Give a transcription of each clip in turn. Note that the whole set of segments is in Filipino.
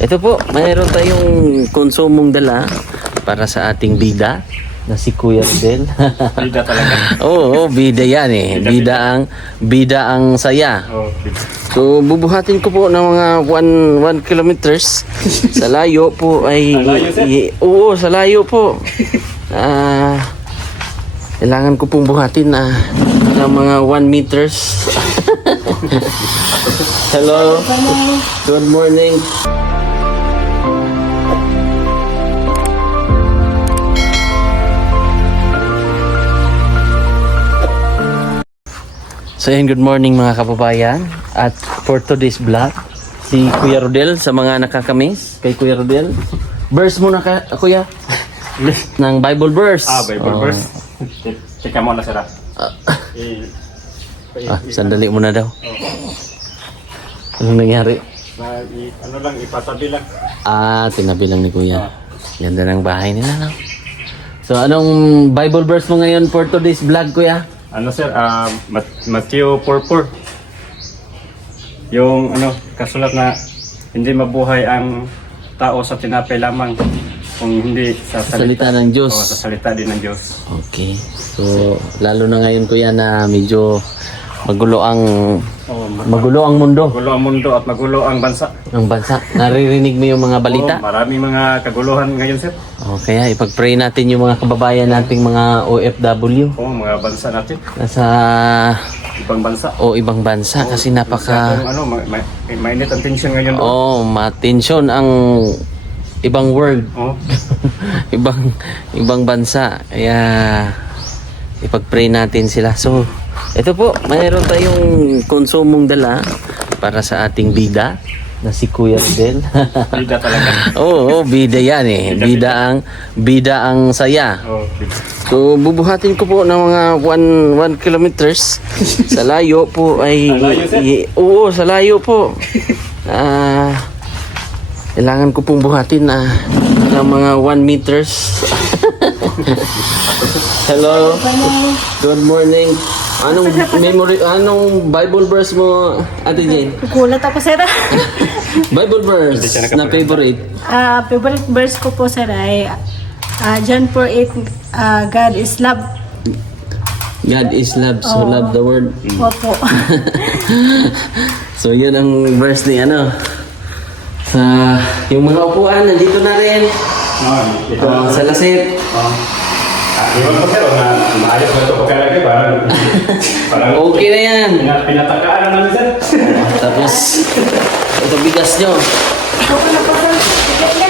Ito po, mayroon tayong konsumong dala para sa ating bida na si Kuya Rodel. Bida talaga. Oo, bida yan eh. Bida ang saya. Oh, bida. So, bubuhatin ko po ng mga 1 kilometers. Sa layo po ay... Sa layo, sir? Oo, sa layo po. Kailangan ko pong buhatin ng mga 1 meters. Hello. Good morning. So yun, good morning mga kababayan. At for today's vlog, si Kuya Rodel sa mga nakakamiss kay Kuya Rodel. Verse muna Kuya. Ng Bible verse. Bible verse. Teka mo na sila. Sandali muna daw. Anong nangyari? Ano lang, ipatabi lang. Tinabi lang ni Kuya. Ganda ng bahay nila, no? So anong Bible verse mo ngayon for today's vlog, Kuya? Ano sir, Matthew 4:4. Yung kasulat na hindi mabuhay ang tao sa tinapay lamang kung hindi sa Salita ng Diyos. O, sa salita din ng Diyos. Okay. So lalo na ngayon, Kuya, na medyo magulo ang mundo. Magulo ang mundo at magulo ang bansa. Ang bansa. Naririnig mo yung mga balita? Maraming mga kaguluhan ngayon sir. Kaya ipag-pray natin yung mga kababayan nating mga OFW. Mga bansa natin. Nasa Ibang bansa. ibang bansa kasi napaka... Mainit ang tension ngayon doon. Matensyon ang ibang world. ibang bansa. Kaya ipag-pray natin sila. So, ito po, mayroon tayong konsumong dala para sa ating bida na si Kuya Rodel. Bida talaga. Oo, bida yan eh. Bida ang saya. Bida. So, bubuhatin ko po ng mga 1 kilometers. Sa layo po ay... Layo, sir? Oo, sa layo po. Kailangan ko pong buhatin ng mga 1 meters. Hello. Good morning. Anong Bible verse mo, Ate Jane? Gulat ako, sir. Bible verse na favorite. Favorite verse ko po, sir, ay John 4:8, God is love. God is love, so love the world. Opo. So yun ang verse ni sa yung mga upuan nandito na rin. Sa lasit. Iwan ko sir, maayos ba ito pagkalagay? Parang Okay na yan. Pinatakaan naman sir. Tapos ito bigas nyo.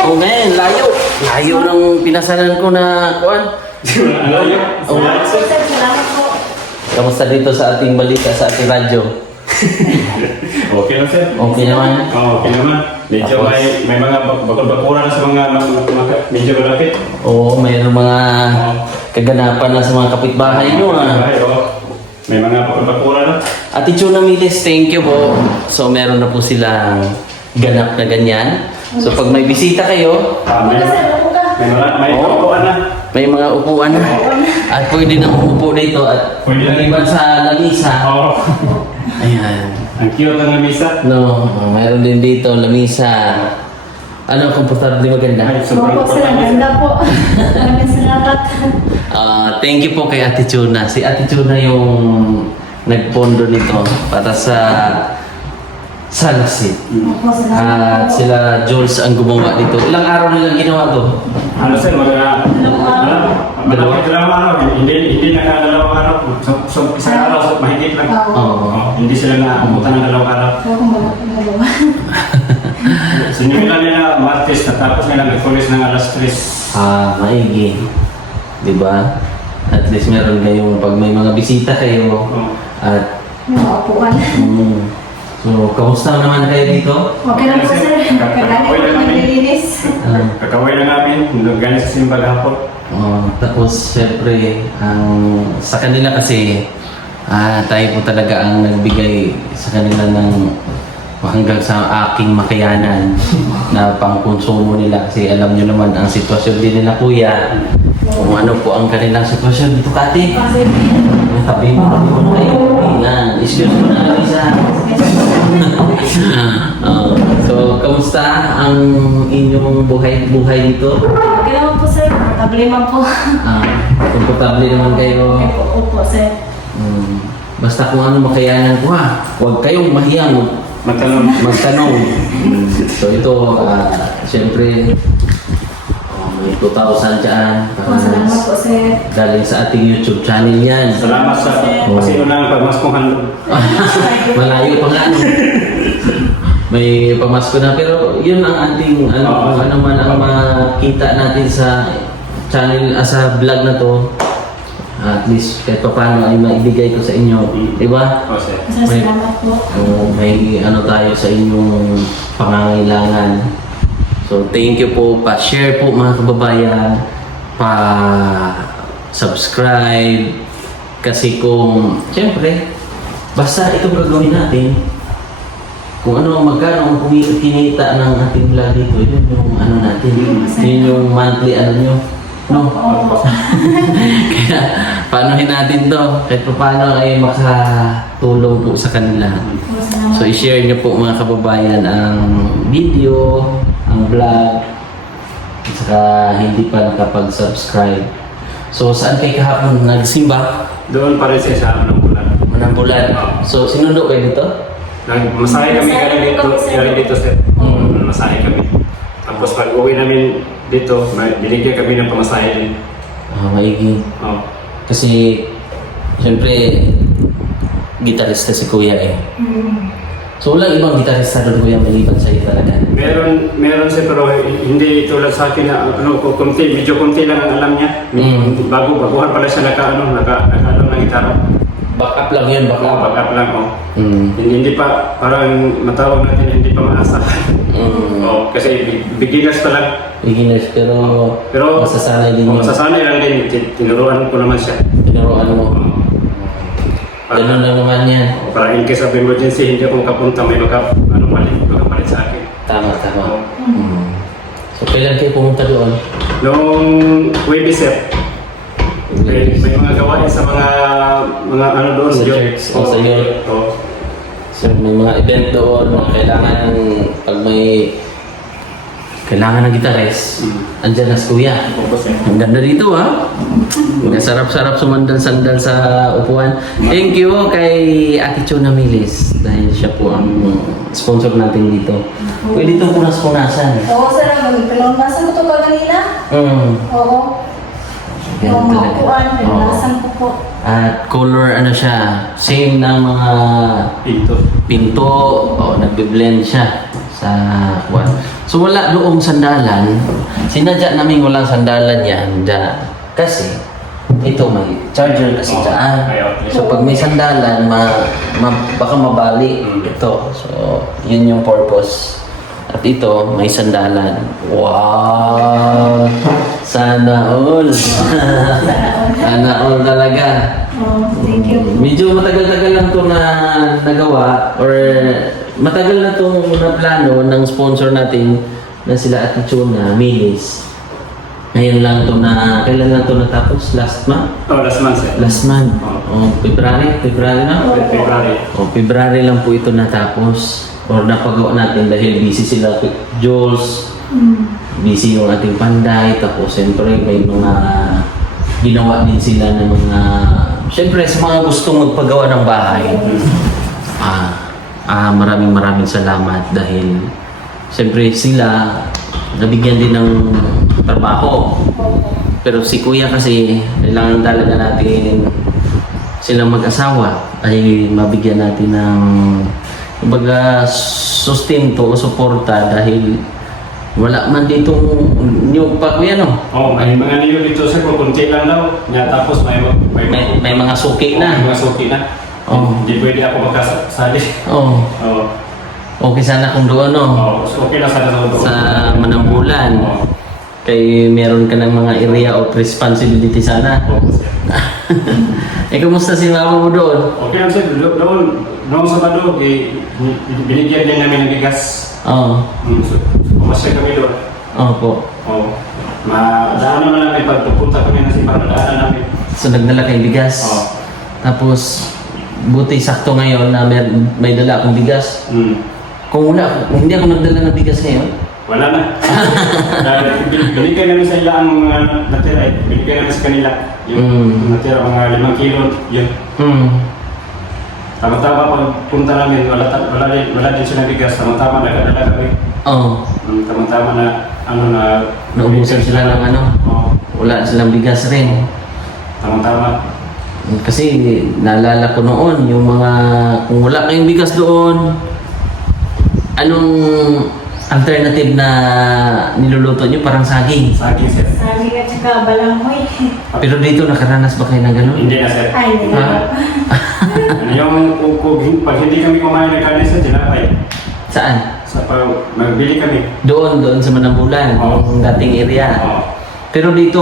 Oh man, layo. Layo ng pinasalan ko na kuan. Salamat po. Kamusta dito sa ating balita, sa ating radyo? Okay lang sir. Okay naman. Okay naman. Medyo may mga bakul-bakuran sa mga medyo malapit. Oo, mayroong mga kaganapan na sa mga kapitbahay nyo. May mga bakul-bakuran na. Ate Chuna Miles, thank you po. So meron na po silang ganap na ganyan. So pag may bisita kayo, May upuan na. may mga upuan na. At pwede nang umupo dito at maliban sa lamisa. Ayan. Ang cute ng lamisa. No, mayroon din dito lamisa. Komportable, maganda. Opo, sir. Ang ganda po. Maraming salamat. Thank you po kay Ate Chuna. Si Ate Chuna yung nagpondo nito para sa lasit. Opo, salamat At po. sila Jules ang gumawa dito. Ilang araw nilang ginawa to? Ano sir, hindi nakadalawang araw. So, isang araw, so mahigit lang. Hindi sila naabutan ng dalawang araw. Sinimulan nila Martes, natapos nila nag-college ng alas 3. Maigi. Diba? At least meron kayong pag may mga bisita kayo. At Mga upuan. so, kamusta naman kayo dito? Okay lang po, sir. Kagani po naglilinis. Kakaway na namin, galing sa simba hapon. Tapos, syempre, sa kanila kasi, tayo po talaga ang nagbigay sa kanila ng hanggang sa aking makayanan na pangkonsumo nila. Kasi alam nyo naman ang sitwasyon din nila, Kuya. Kung ano po ang kanilang sitwasyon. Dito, Kati. Tabi mo, kayo. Excuse mo na, Lisa. So, kamusta ang inyong buhay dito? Okay naman po sir, problema po. Komportable naman kayo. Okay po, opo sir. Basta kung ano makayanan ko ha. Huwag kayong mahiyang magtanong. So ito, siyempre, may 2,000 dyan. Salamat po sir. Galing sa ating YouTube channel yan. Salamat sa pasino ng pagmaskuhan. Malayo pa nga. May pamasko na. Pero yun ang ating, ano man ang makita natin sa channel, sa vlog na to. At least kahit pa paano ay maibigay ko sa inyo. Diba? Sir. Sir, salamat po. May ano tayo sa inyong pangangailangan. So, thank you po. Pa-share po mga kababayan. Pa-subscribe. Kasi kung, siyempre, basta ito gagawin natin. Kung ano, magkano ang kinita ng ating vlog dito, yun yung ano natin. Yun yung monthly ano nyo. No? Kaya, paanohin natin to? Kahit pa paano ay makatulong po sa kanila. So, i-share nyo po mga kababayan ang video, ang vlog, at saka hindi pa nakapag-subscribe. So, saan kayo kahapon nagsimba? Doon pa rin siya sa bulan. Manambulan. So, sinundo kayo dito? Masahe kami galing dito sir. Masahe kami. Tapos pag uwi namin dito, binigyan kami ng pamasahe din. Maigi. Kasi, siyempre, gitarista si Kuya eh. So, walang ibang gitarista doon, Kuya, maliban sa'yo talaga. Meron siya pero hindi tulad sa akin na medyo konti lang ang alam niya. Baguhan pala siya naka ng gitara. Back up lang yun, back up. Back up lang, Hindi pa, parang matawag natin, hindi pa maasahan. Kasi beginners pa lang. Beginners, pero masasanay din yun. Masasanay lang din, tinuruan ko naman siya. Tinuruan mo. Ganun lang naman yan. Para in case of emergency, hindi ako makapunta, may makapalit sa akin. Tama. So, kailan kayo pumunta doon? Noong Webby sir, may mga gawain sa mga ano doon. Sa church, sa youth. So, may mga event doon na pag may kailangan ng gitares, andyan na si Kuya. Ang ganda dito ha. Sarap-sarap sumandal-sandal sa upuan. Thank you kay Ate Chona Milis dahil siya po ang sponsor natin dito. Pwede itong punas-punasan. Oo sir, pinunasan ko ito pa kanina. Oo. Yung mga upuan, pinunasan ko po. At color ano siya, same ng mga pinto. Nagbe-blend siya sa kuwan. So wala doong sandalan. Sinadya namin walang sandalan yan. Kasi ito may charger kasi dyan. So pag may sandalan, baka mabali ito. So yun yung purpose. At ito, may sandalan. Wow! Sana all! Sana all talaga. Thank you. Medyo matagal-tagal lang ito na nagawa or matagal na itong naplano ng sponsor natin na sila Ate Chona Milis. Ngayon lang ito kailan lang ito natapos? Last month? Last month sir. Last month. February na? February lang po ito natapos. Or napagawa natin dahil busy sila Jules, busy yung ating Panday, tapos siyempre may mga ginawa din sila ng mga, siyempre sa mga gustong magpagawa ng bahay. Maraming salamat dahil siyempre sila nabigyan din ng trabaho. Pero si Kuya kasi kailangan talaga natin silang mag-asawa ay mabigyan natin ng kumbaga sustento o suporta dahil wala man dito new pa Kuya no? May mga niyo dito sir, kunti lang daw. Tapos may mga suki na. May mga suki na. Hindi pwede ako magkasali. Okay sana kung doon no? Okay lang sana doon. Sa Manambulan. Kay meron ka ng mga area of responsibility sana. Kumusta si mama mo doon? Okay lang sir, noong Sabado, binigyan din namin ng bigas. Pumasya kami doon. Opo. Madaan naman namin, pagpupunta kami na si Parang, daanan namin. So nagdala kayong bigas? Tapos buti sakto ngayon na may dala akong bigas. Mm. Kung wala, hindi ako nagdala ng bigas ngayon. Wala na. Binigay namin sa ila ang mga natira eh. Binigay namin sa kanila. Yung natira, mga 5 kilo. Yun. Tama-tama pag punta namin, wala din siya ng bigas. Tama-tama nagdadala kami. Oo. Tama-tama na ano na... Naubusan sila ng ano. Oo. Wala silang bigas rin. Tama-tama. Kasi naalala ko noon, yung mga, kung wala kayong bigas doon, anong alternative na niluluto nyo? Parang saging. Saging, sir. Sabi ka tsaka balangoy. Pero dito nakaranas ba kayo ng gano'n? Hindi na, sir. Ay, hindi Ha? na. Pag hindi kami kumain ng kanin sa tinapay, Saan? sa magbili kami. Doon sa Manambulan, Oo. yung dating area. Oo. Pero dito,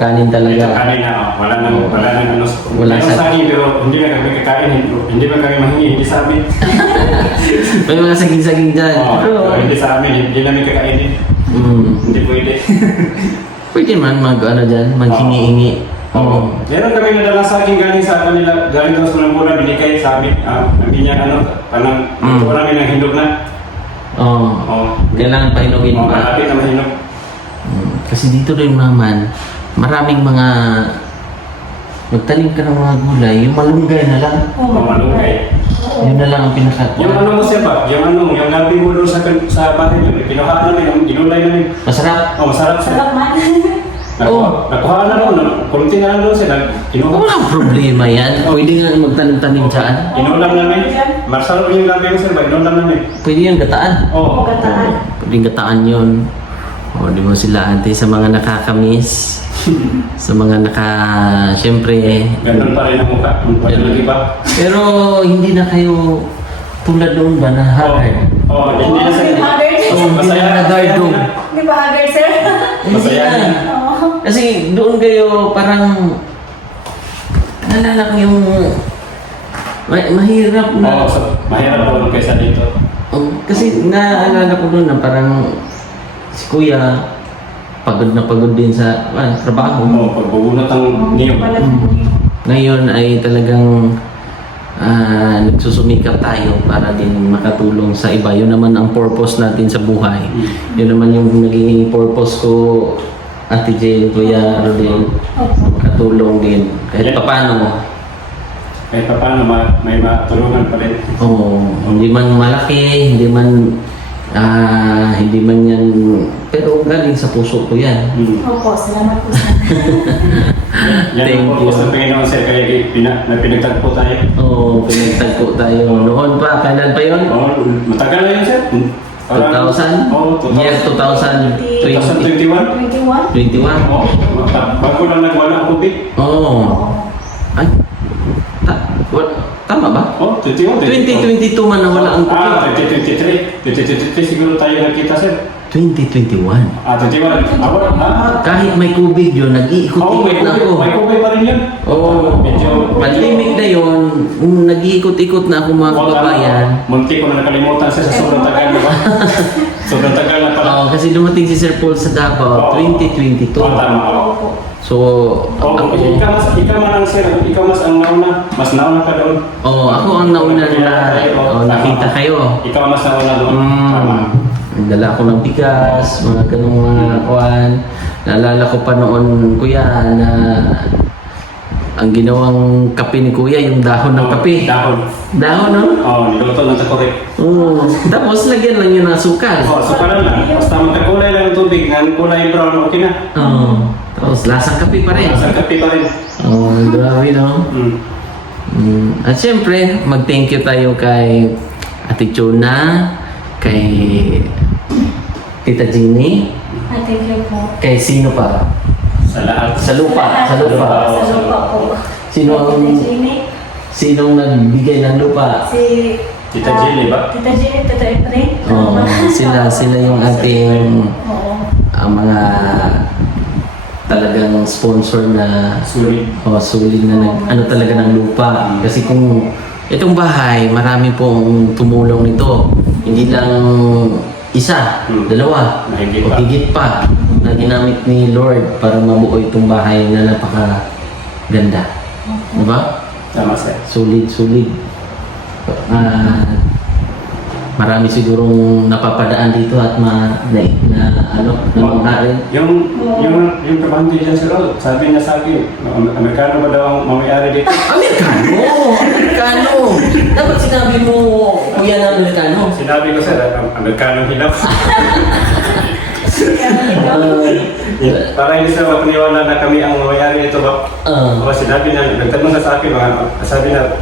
kanin Dito talaga. kanin na, wala nang ano. Wala Wala sa- saging, pero hindi na kami kakain. Hindi ba kami mahingi, hindi sa amin. May mga saging-saging dyan. Oo, Pero, hindi sa amin, hindi namin kakainin. Hindi pwede. pwede man ano dyan, maghingi-hingi. Oo. Meron kami nadala saging galing sa kanila, galing daw sa Nambulan, binigay sa amin. Hindi niya parang ito namin ang hindog na. Oo. Oo. Kailangan pahinugin Oo, pa. malapit na mahinog. Kasi dito rin naman, maraming mga magtanim ka ng mga gulay, yung malunggay na lang. Malunggay. Oo. Yun na lang ang pinaka... Yung ano mo siya ba? Yung gabi mo doon sa bahay mo, kinuha namin, yung dinulay namin. Masarap. Oh, masarap siya. Sarap man. Nakuha na doon, kunti na lang doon siya, kinuha. Walang problema yan. Pwede nga magtanim-tanim dyan. Inulam namin. Masarap yung gabi mo sir ba? Inulam namin. Pwede yung gataan. Oo. Gataan. Pwede gataan yun. O, di mo sila ante sa mga nakakamiss. Sa mga siyempre, Ganun pa rin ang mukha. Ganun, di ba? pero hindi na kayo tulad noon ba na hard? Oo, hindi na sir. Haggard. Oo, hindi Masaya. na hard doon. Di ba haggard, sir? Hindi Masaya na. na. Oo. Kasi doon kayo parang nalala ko yung mahirap Oo, na. so, mahirap doon kaysa dito. Oh, kasi naalala ko doon na parang si Kuya pagod na pagod din sa trabaho. Oo, pagbubunot ang niyog. Ngayon ay talagang nagsusumikap tayo para din makatulong sa iba. Yun naman ang purpose natin sa buhay. Yun naman yung naging purpose ko, Ate Jane, Kuya Rodel, makatulong din. Kahit papano. Kahit pa paano, may matulungan pa rin. Hindi man malaki, hindi man yan, pero galing sa puso ko yan. Opo, salamat po sa Yan Thank ang purpose ng Panginoon sir, kaya pinagtagpo tayo. Pinagtagpo tayo. Noon pa, kailan pa yun? Oo, matagal na yun sir. 2000? Oo, Year 2020. 2021. 21? Oo, bago lang nagwala ang COVID. Oo. Ay, tama ba? Oo, 21. 2022 man nawala ang COVID. 2023. 2023 siguro tayo nakita sir. 2021. 21. Kahit may COVID yun, Oo, nag-iikot-ikot na ako. may COVID pa rin yun. Oo. Medyo... Pandemic na yun, nag-iikot-ikot na ako mga kababayan. Munti ko na nakalimutan siya sa sobrang tagal na ba? Sobrang tagal na pala. Oo, kasi dumating si Sir Paul sa Davao, 2022. Oo, tama. Opo. So, Oo, ikaw man ang sir, ikaw mas ang nauna. Mas nauna ka doon. ako ang nauna na nakita kayo. Ikaw mas nauna doon. Tama. Nagdala ko ng bigas, mga ganung mga kuwan. Naalala ko pa noon, Kuya, na ang ginawang kape ni Kuya, yung dahon ng kape. Dahon. Dahon, no? Oo, niluto ng takorik. Oo. Tapos lagyan lang yun ng sukal. Oo, sukaran lang. Basta magkakulay lang ang tubig. Ang kulay brown, okay na. Oo. Tapos lasang kape pa rin. Sa kape pa rin. Oo, grabe, no? At syempre, mag-thank you tayo kay Ate Chona, kay Tita Jeannie, Ate Claire po. kay sino pa? Sa lahat. Sa lupa. Sa lupa po. Sino ang Tita Jenny. sinong nagbigay ng lupa? Si... Tita Jenny ba? Tita Jenny, Tita Efrain. Oo, sila yung ating Oo. mga talagang sponsor na Sulit. sulit na ano talaga ng lupa. Kasi kung itong bahay, marami pong tumulong nito. Hindi lang isa, dalawa, Mahigit o pa. higit pa na ginamit ni Lord para mabuo itong bahay na napaka ganda. Diba? Tama, sir. Sulit. Marami sigurong napapadaan dito at nangungarin. Yung kabante dyan, sir, sabi niya sa akin, Amerikano ba daw ang mamayari dito? Amerikano! Dapat sinabi mo, kuya na Amerikano. Sinabi ko, sir, Amerikano hilaw. Para hindi sa mapaniwala na kami ang mamayari dito ba? Sinabi na, nagtanong na sa akin, sabi na,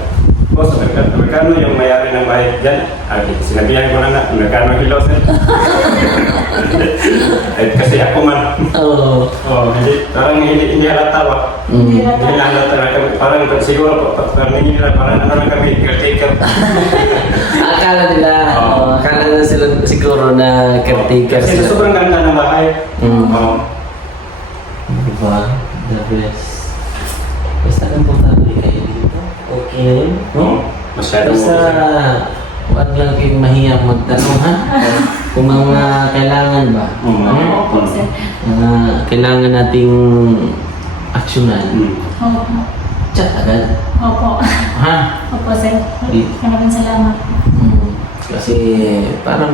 boss, Amerikano yung mayari ng bahay dyan. Sinabihan ko na Amerikano hilaw, sir. Kasi ako man. Hindi halata ba? Hindi halata. Parang siguro, parang ano kami, caretaker. Akala nila siguro na caretaker. Kasi sobrang ganda ng bahay. Diba? The best. Basta komportable kayo dito. Okay na yun? Masyado. Basta huwag lang kayong mahiyang magtanong, ha? Kung mga kailangan ba? Opo, sir. Kailangan nating aksyonan. Opo. Chat agad. Opo. Ha? Opo, sir. Maraming salamat. Kasi para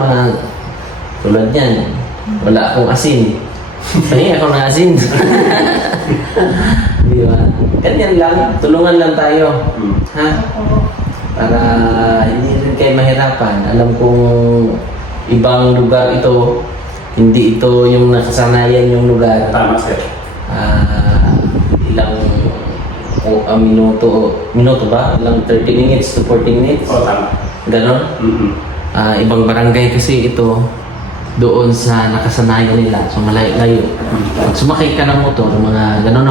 tulad yan, wala akong asin. Sabi ako ng asin. Di ba? Ganyan lang, tulungan lang tayo. Ha? Opo. Para hindi rin kayo mahirapan. Alam kong ibang lugar ito, hindi ito yung nakasanayan yung lugar. Tama, sir. Ilang minuto ba? Ilang 30 minutes to 40 minutes? Tama. Ganon? Ibang barangay kasi ito doon sa nakasanayan nila. So malayo-layo. Pag sumakay ka ng motor, mga gano'n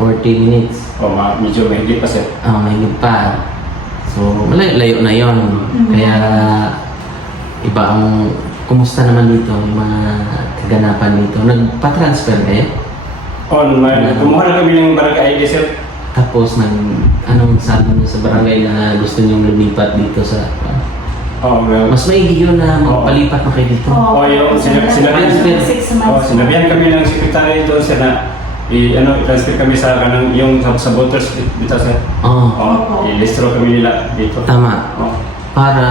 40 minutes. Medyo mahigit pa, sir. Mahigit pa. So malayo-layo na yon. Kaya iba ang kumusta naman dito, yung mga kaganapan dito. Nagpa-transfer kayo? Kumuha na kami ng barangay ID, sir. Tapos anong sabi niyo sa barangay na gusto niyong lumipat dito sa... Mas maigi yun na magpalipat na kayo dito. Sinabihan kami ng sekretary doon, sir, na i-transfer kami sa yung sa voters dito, sir. I-listro kami nila dito. Tama. Para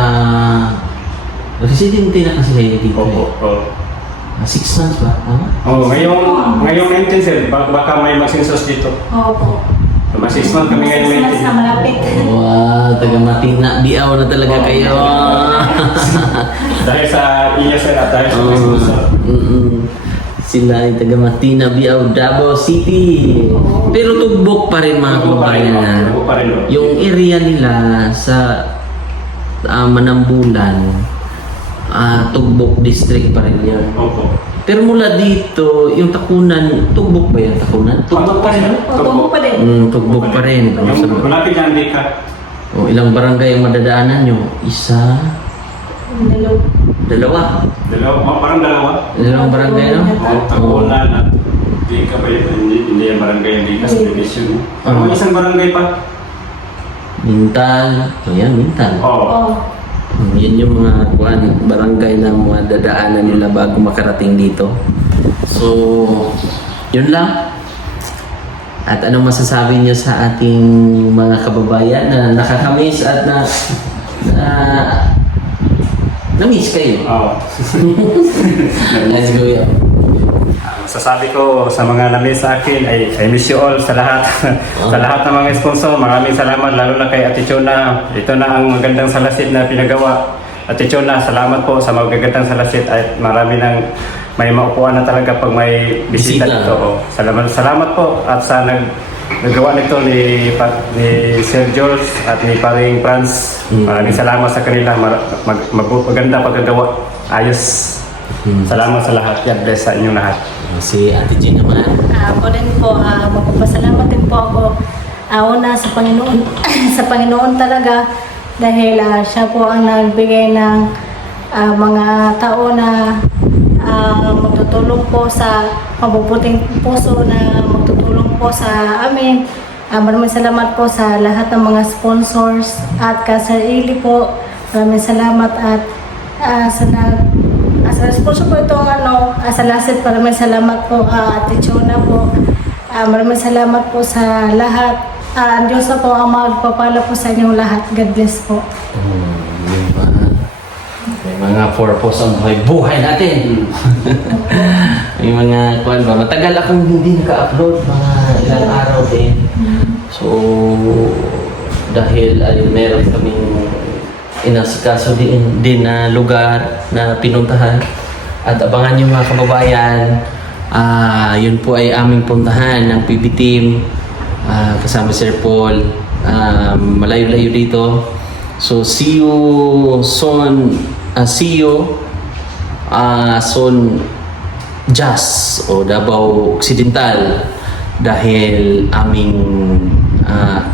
residente na kasi kayo dito. 6 months ba? Ngayong 19, sir, baka may mag-census dito. Opo. Mag 6 months kami ngayon 19. Sa malapit. Wow, taga-Matina. Biaw na talaga kayo. Dahil sa iyo, sir, at dahil sa sponsor. Sila ay taga-Matina, Biaw, Davao City. Pero tugbok pa rin mga kabayan. Yung area nila sa Manambulan, Tugbok District pa rin yun. Pero mula dito, yung Takunan, Tugbok ba yan? Takunan? Tugbok pa rin. Tugbok pa din. Tugbok pa rin. Malapit na hindi ka. Ilang barangay ang madadaanan nyo? Isa? Dalawa? Parang dalawa. Dalawang barangay, no? Takunan at hindi ka ba yun? Hindi yung barangay, hindi ka subdivision. Isang barangay pa. Mintal. Ayan, Mintal. Yan yung mga barangay na mga dadaanan nila bago makarating dito. So, yun lang. At anong masasabi niyo sa ating mga kababayan na nakakamiss at na-miss kayo? Let's go, yo. Masasabi ko sa mga namiss sa akin ay I miss you all sa lahat. Sa lahat ng mga sponsor, maraming salamat lalo na kay Ate Chona. Ito na ang magandang salasit na pinagawa. Ate Chona, salamat po sa magagandang salasit at marami nang may maupuan na talaga pag may bisita dito. Salamat po at sa nagawa nito ni Sir George at ni Paring Franz. Maraming salamat sa kanila. Maganda pagkagawa. Ayos. Salamat sa lahat. God bless sa inyong lahat. Si Ate Jean naman. Ako din po, magpapasalamat din po ako una sa Panginoon, sa Panginoon talaga dahil siya po ang nagbigay ng mga tao na magtutulong po sa mabubuting puso na magtutulong po sa amin. Maraming salamat po sa lahat ng mga sponsors at kasarili po. Maraming salamat at sa sponsor po itong sa Lasit, maraming salamat po Ate Chona po. Maraming salamat po sa lahat ang Diyos na po ang magpapala po sa inyong lahat. God bless po. May mga purpose ang buhay natin. May mga kuwan ba? Matagal akong hindi naka-upload, mga ilang araw din. So, dahil meron kaming inasikaso din na lugar na pinuntahan. At abangan nyo mga kababayan, yun po ay aming puntahan ng PB team kasama Sir Paul. Malayo-layo dito. So, see you soon. Son Jas o Davao Occidental dahil aming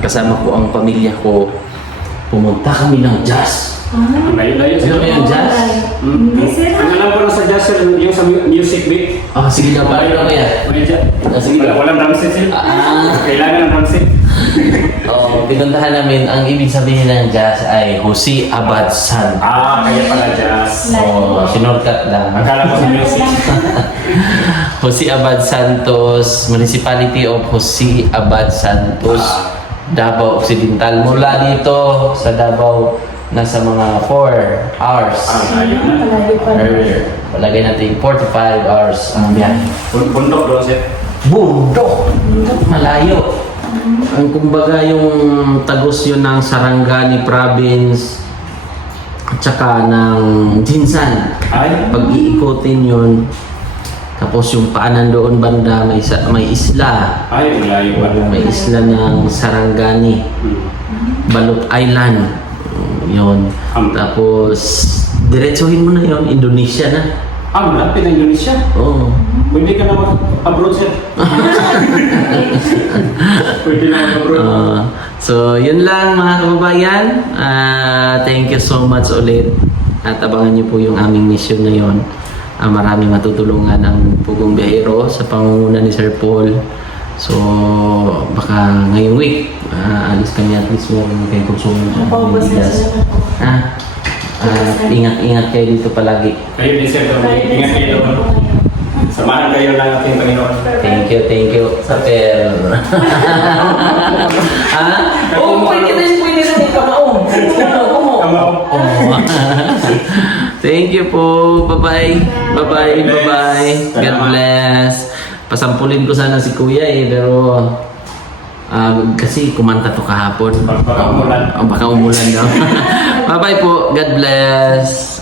kasama ko ang pamilya ko, pumunta kami ng Jas. Ang layo-layo. Ano ba yung Jas? Ano lang po sa jazz, yung sa music beat. Sige na, paano na yan? Sige na. Walang drum set, sir. Kailangan ng drum set. Pinuntahan namin, ang ibig sabihin ng Jas ay Jose Abad San. Kaya pala jazz. Sinurkat lang. Akala ko sa music. Jose Abad Santos, Municipality of Jose Abad Santos, Davao Occidental. Mula dito sa Davao, nasa mga 4 hours. Malayo pa. Palagay natin 45 hours ang biyahe. Bundok doon, sir. Bundok! Malayo. Ang kumbaga yung tagos yun ng Sarangani Province at saka ng Jinsan. Pag-iikotin yun, tapos yung paanan doon banda may isla. Malayo pa. May isla ng Sarangani, Balot Island. Yun. Tapos diretsuhin mo na yun, Indonesia na. Malapit na Indonesia. Oo. Pwede ka na mag-abroad, sir. Pwede na mag-abroad. So, yun lang mga kababayan. Thank you so much ulit. At abangan niyo po yung aming mission na yun. Maraming matutulungan ang Pugong Biyahero sa pangunguna ni Sir Paul. So, baka ngayong week, alis kami at least meron kayo konsumo sa bigas. Ingat-ingat kayo dito palagi. Kayo din, sir. Ingat kayo doon. Samahan kayo ng ating Panginoon. Thank you, Saper. Pwede rin kamaong. Thank you po. Bye-bye. God bless. Pasampulin ko sana si Kuya pero kasi kumanta to kahapon. Baka umulan. Baka umulan daw. Bye-bye po. God bless.